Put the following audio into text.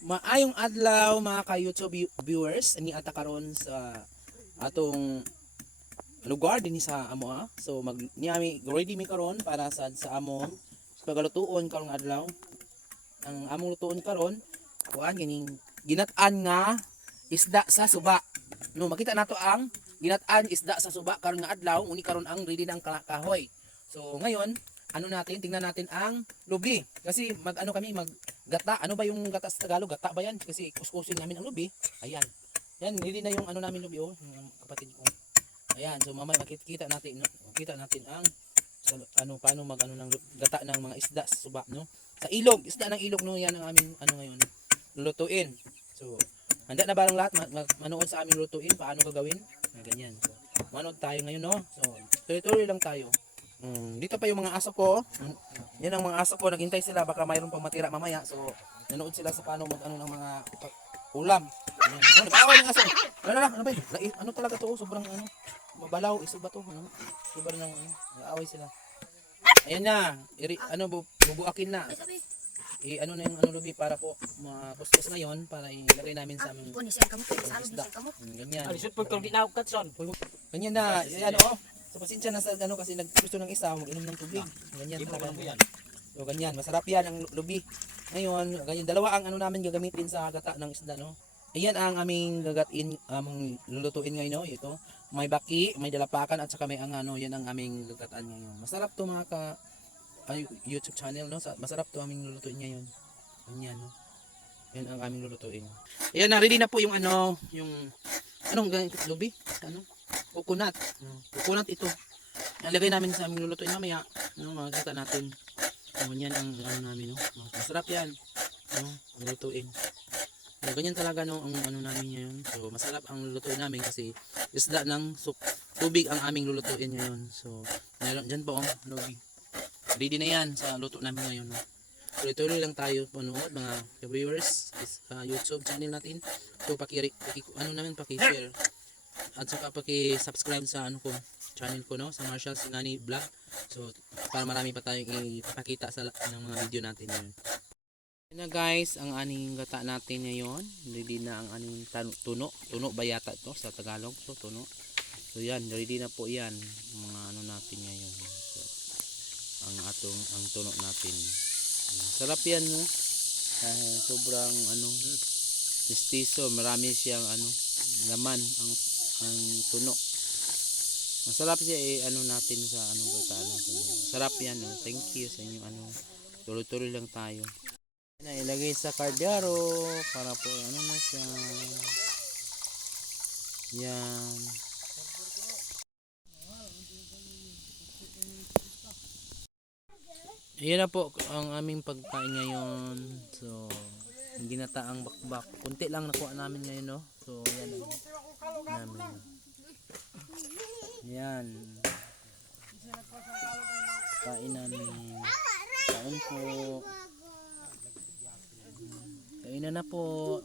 Maayong adlaw mga ka-YouTube viewers, ani ata karon sa atong lugar din sa amo So niyami ready mi karon para sa among pagalutuon karong adlaw. Ang among lutuon karon kuan gining ginat-an nga isda sa suba. No, makita nato ang ginat-an isda sa suba karon nga adlaw, uni karon ang ready ng kahoy. So ngayon, tingnan natin ang lubi. Kasi kami gata. Ano ba yung gata sa Tagalog? Gata ba yan? Kasi kuskusin namin ang lubi. Ayan. Yan, hindi na yung namin lubi yung kapatid ko. Ayan, so mamaya makikita natin ang paano ng gata ng mga isda sa suba, no? Sa ilog, isda ng ilog, no, yan ang aming ngayon lulutuin. So, handa na ba ang lahat manood sa aming lutuin? Paano gagawin? Ganyan. So, manood tayo ngayon, no? So, tuloy-tuloy lang tayo. Dito pa yung mga aso ko. Yan ang mga aso ko, naghintay sila baka mayroon pang matira mamaya. So, nanood sila sa paano ng mga ulam. Ayan. Oh, nag-aaway ng aso. Ano ba? Ano talaga to? Sobrang mabalaw, iso ba to? Sobrang nag-aaway sila. Ayan na. Bubuakin na. Na yung lubi para po makuskus ngayon para ilagay namin sa aming isda. Ganyan. Alisod pag kung di na ako katson. Ganyan na. Ayan So pasensya na sa kasi gusto ng isa mag-inom ng tubig. Ganyan talaga yan. So ganyan, masarap yan ang lubi. Ngayon, ganyan dalawa ang namin gagamitin sa gata ng isda, no. Ayan ang aming lulutuin ngayon, no. Ito, may baki, may dalapakan at saka may yan ang aming gagataan ngayon. Masarap to mga YouTube channel, no. Masarap to aming lulutuin ngayon. Ganyan, no. Yan ang aming lulutuin. Ayan na, ready na po yung lubi? Coconut. Coconut ito. Nalagay namin sa aming lulutuin mamaya. Makikita natin. Ganyan ang namin. Masarap yan. Lulutuin. Ganyan talaga ang namin ngayon. So masarap ang lulutuin namin kasi isda ng tubig ang aming lulutuin ngayon. So dyan po lubi. Ready na yan sa luto namin ngayon. Tuloy-tuloy lang tayo panood mga viewers sa YouTube channel natin. So paki-share. At saka paki-subscribe sa channel ko, no, sa Marshall Singani Vlog. So para marami pa tayong ipapakita sa ng mga video natin ngayon. Yan na guys, ang aning gata natin ngayon. Ready na ang aning tuno ba yata ito sa Tagalog? So tuno. So yan, ready na po yan mga natin ngayon. So ang tuno natin. Sarap yan, no. Sobrang mistiso, marami siyang laman ang tuno. Masarap siya natin sa gata natin. Sarap yan, no. Thank you sa inyo tuloy-tuloy lang tayo. Na ilagay sa kardyaro para po na siya. Yan. Ayan na po ang aming pagkain ngayon. So, ginataang bakbak. Kunti lang nakuha namin ngayon, no. So, yan namin. Yan. Kain namin. Kain po. Kain na po.